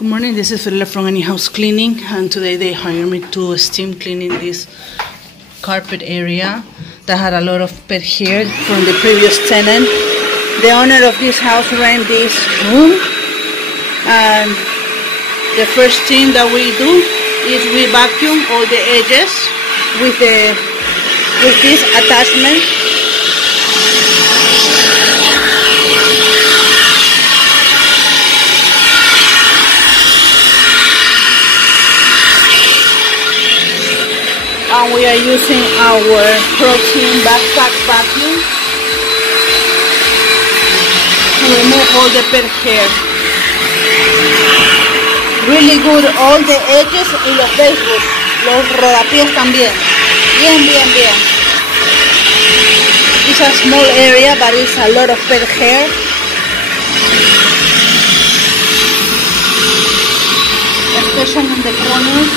Good morning, this is Fl from Any House Cleaning, and today they hired me to steam cleaning this carpet area that had a lot of pet hair from the previous tenant. The owner of this house rent this room, and the first thing that we do is we vacuum all the edges with this attachment. And we are using our protein backpack vacuum to remove all the pet hair. Really good, all the edges y los baseballs, los rodapiés también. Bien, bien, bien. It's a small area, but it's a lot of pet hair. Especially in the corners.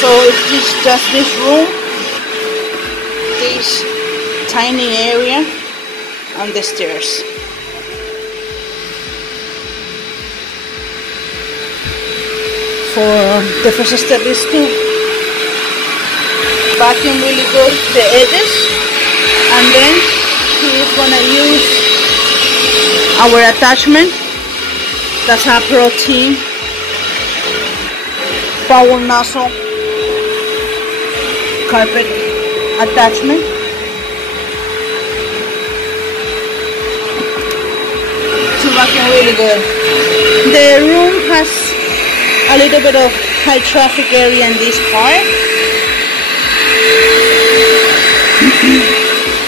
So it's just this room, this tiny area, and the stairs. For the first step is to vacuum really good the edges, and then he's gonna use our attachment. That's a protein foul nozzle carpet attachment to vacuum really good. The room has a little bit of high traffic area in this part.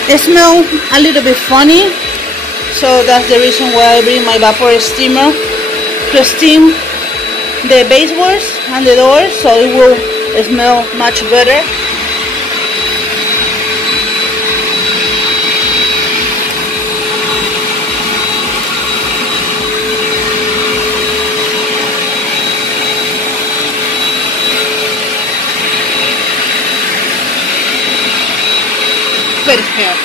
It smells a little bit funny, so that's the reason why I bring my vapor steamer to steam the baseboards and the doors, so it will smell much better. Hair.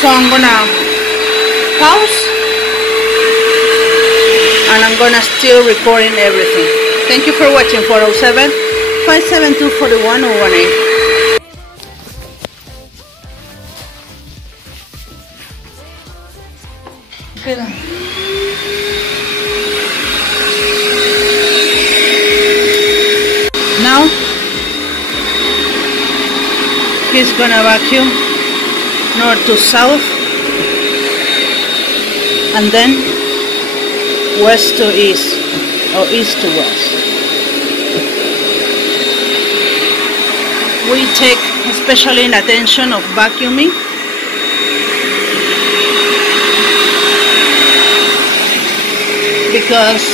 So I'm gonna pause and I'm gonna still recording everything. Thank you for watching. 407-572-4118. Good. Now he's gonna vacuum north to south and then west to east or east to west. We take especially attention of vacuuming because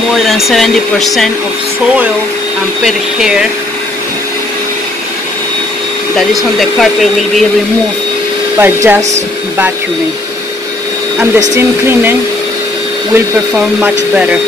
more than 70% of soil and pet hair that is on the carpet will be removed by just vacuuming, and the steam cleaning will perform much better.